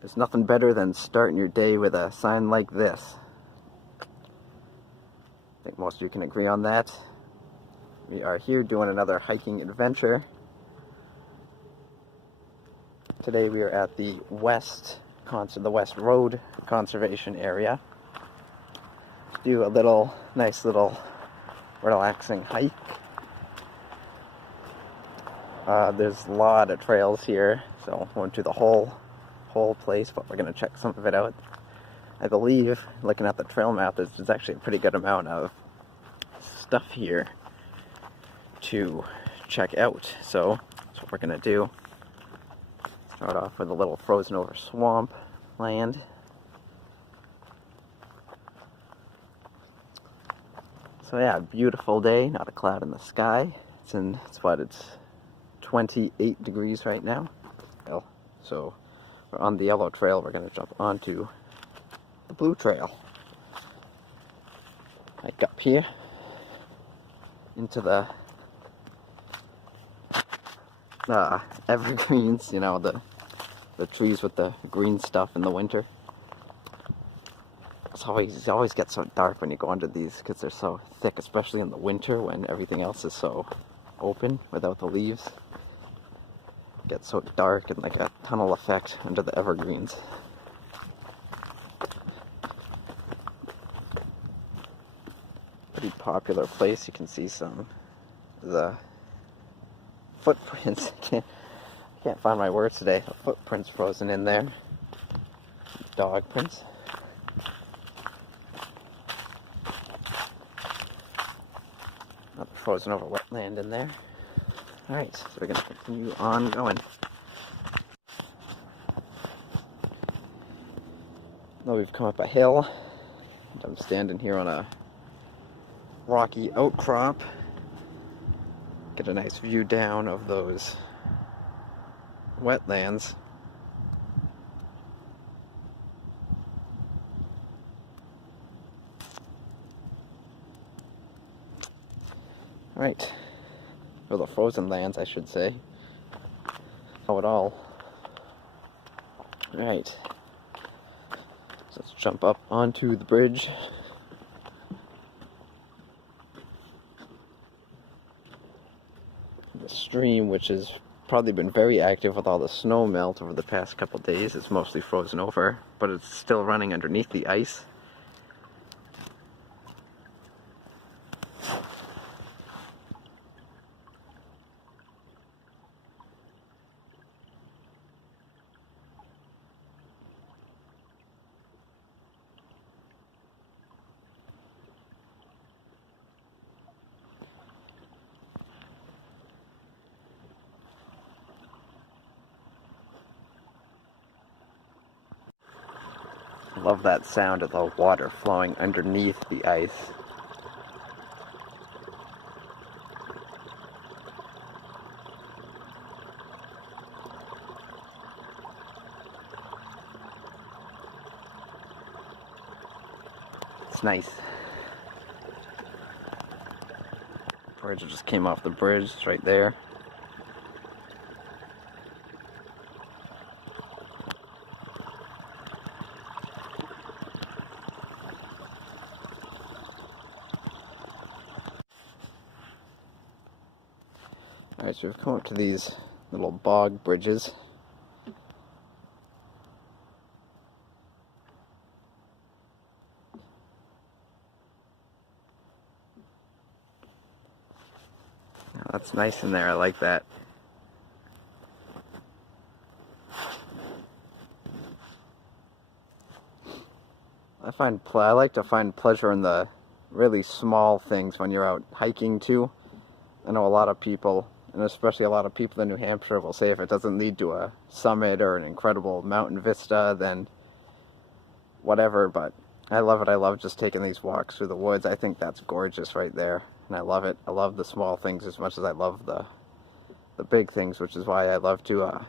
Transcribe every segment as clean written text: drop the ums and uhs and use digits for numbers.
There's nothing better than starting your day with a sign like this. I think most of you can agree on that. We are here doing another hiking adventure. Today we are at the West Road Conservation Area. Do a nice little relaxing hike. There's a lot of trails here, so I won't do the whole place, but we're going to check some of it out. I believe, looking at the trail map, there's actually a pretty good amount of stuff here to check out, so that's what we're going to do. Start off with a little frozen over swamp land. So yeah, beautiful day, not a cloud in the sky. It's 28 degrees right now. So we're on the yellow trail. We're going to jump onto the blue trail. Hike up here into the evergreens, you know, the trees with the green stuff in the winter. It always gets so dark when you go under these because they're so thick, especially in the winter when everything else is so open without the leaves. It gets so dark and like a tunnel effect under the evergreens. Pretty popular place. You can see some of the footprints. I can't find my words today. The footprints frozen in there. Dog prints. Frozen over wetland in there. Alright, so we're going to continue on going. Now we've come up a hill, and I'm standing here on a rocky outcrop. Get a nice view down of those wetlands. Right, or the frozen lands, I should say. Oh, it all. Right, so let's jump up onto the bridge. The stream, which has probably been very active with all the snow melt over the past couple days, is mostly frozen over, but it's still running underneath the ice. I love that sound of the water flowing underneath the ice. It's nice. Bridge just came off the bridge, it's right there. Alright, so we've come up to these little bog bridges. Oh, that's nice in there, I like that. I like to find pleasure in the really small things when you're out hiking too. I know a lot of people, and especially a lot of people in New Hampshire, will say if it doesn't lead to a summit or an incredible mountain vista, then whatever, but I love it. I love just taking these walks through the woods. I think that's gorgeous right there, and I love it. I love the small things as much as I love the big things, which is why I love to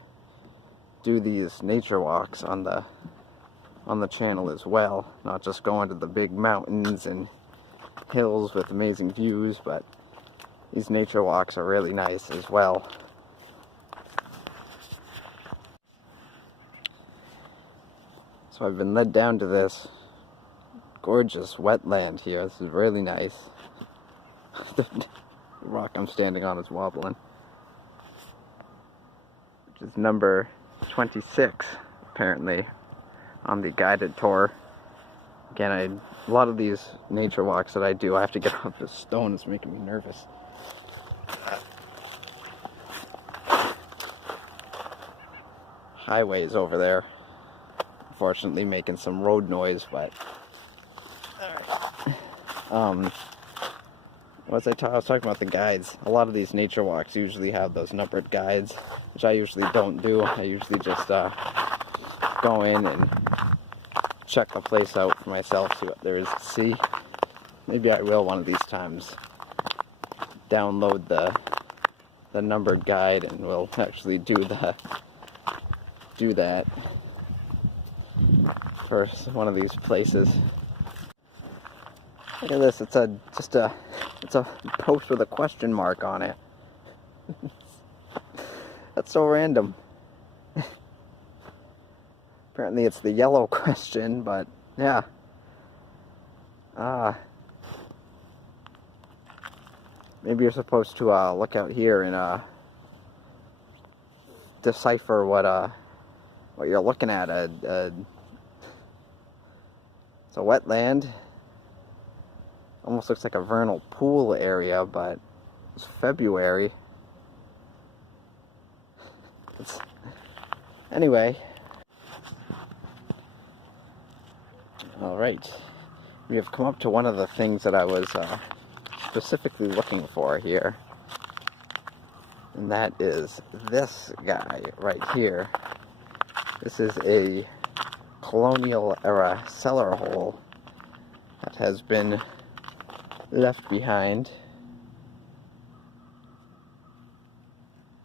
do these nature walks on the channel as well, not just going to the big mountains and hills with amazing views, but these nature walks are really nice as well. So I've been led down to this gorgeous wetland here. This is really nice. The rock I'm standing on is wobbling. Which is number 26, apparently, on the guided tour. Again, a lot of these nature walks that I do, I have to get off this stone. It's making me nervous. Highways over there. Unfortunately, making some road noise, but alright. I was talking about the guides. A lot of these nature walks usually have those numbered guides, which I usually don't do. I usually just go in and check the place out for myself, see what there is to see. Maybe I will one of these times download the numbered guide, and we'll actually do that for one of these places. Look at this, it's a post with a question mark on it. That's so random. Apparently it's the yellow question, but yeah. Maybe you're supposed to look out here and decipher what you're looking at. It's a wetland. Almost looks like a vernal pool area, but it's February. Anyway. Alright. We have come up to one of the things that I was specifically looking for here. And that is this guy right here. This is a Colonial era cellar hole that has been left behind.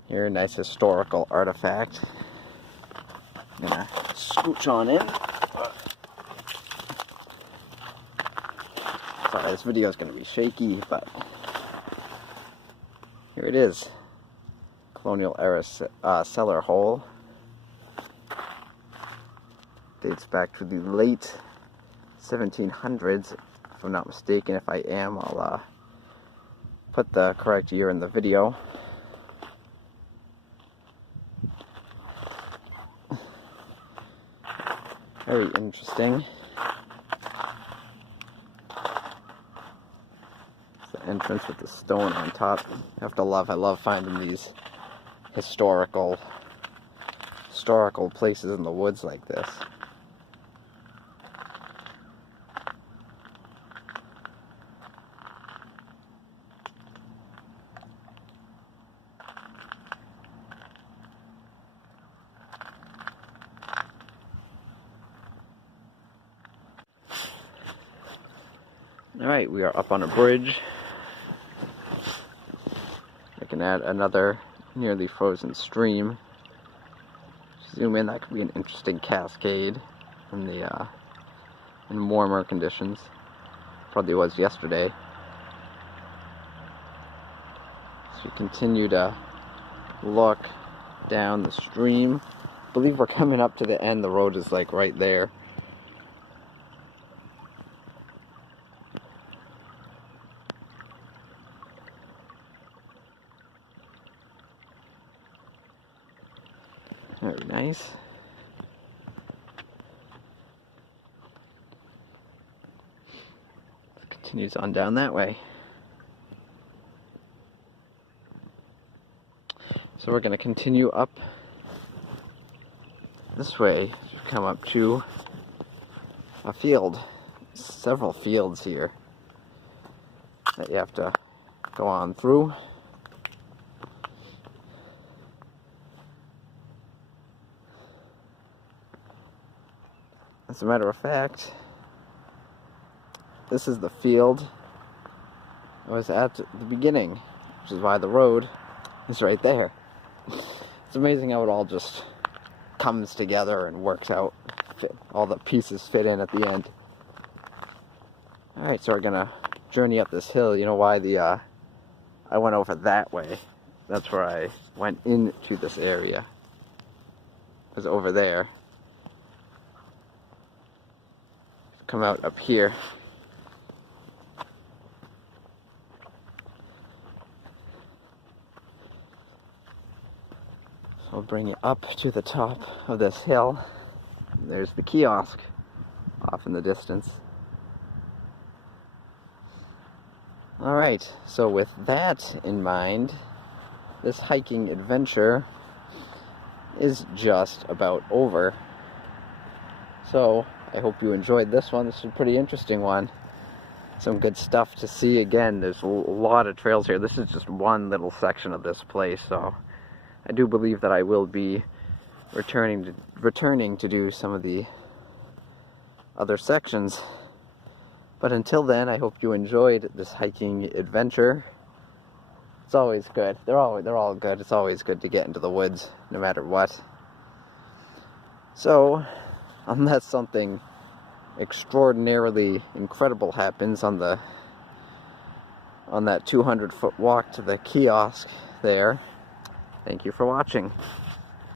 Here, a nice historical artifact. I'm gonna scooch on in. Sorry, this video is gonna be shaky, but here it is. Colonial era cellar hole. Dates back to the late 1700s, if I'm not mistaken. If I am, I'll put the correct year in the video. Very interesting. It's the entrance with the stone on top. I love finding these historical places in the woods like this. Alright, we are up on a bridge. Looking at another nearly frozen stream. Zoom in, that could be an interesting cascade in warmer conditions. Probably was yesterday. So we continue to look down the stream. I believe we're coming up to the end. The road is like right there. Very nice. It continues on down that way. So we're going to continue up this way to come up to a field. Several fields here that you have to go on through. As a matter of fact, this is the field I was at the beginning, which is why the road is right there. It's amazing how it all just comes together and works out. All the pieces fit in at the end. Alright, so we're gonna journey up this hill. You know why I went over that way. That's where I went into this area. It was over there. come out up here. So I'll bring you up to the top of this hill. There's the kiosk off in the distance. Alright, so with that in mind, this hiking adventure is just about over. So, I hope you enjoyed this one. This is a pretty interesting one. Some good stuff to see. Again, there's a lot of trails here. This is just one little section of this place, so I do believe that I will be returning to do some of the other sections. But until then, I hope you enjoyed this hiking adventure. It's always good. They're all good. It's always good to get into the woods, no matter what. So, unless something extraordinarily incredible happens on that 200-foot walk to the kiosk there, thank you for watching.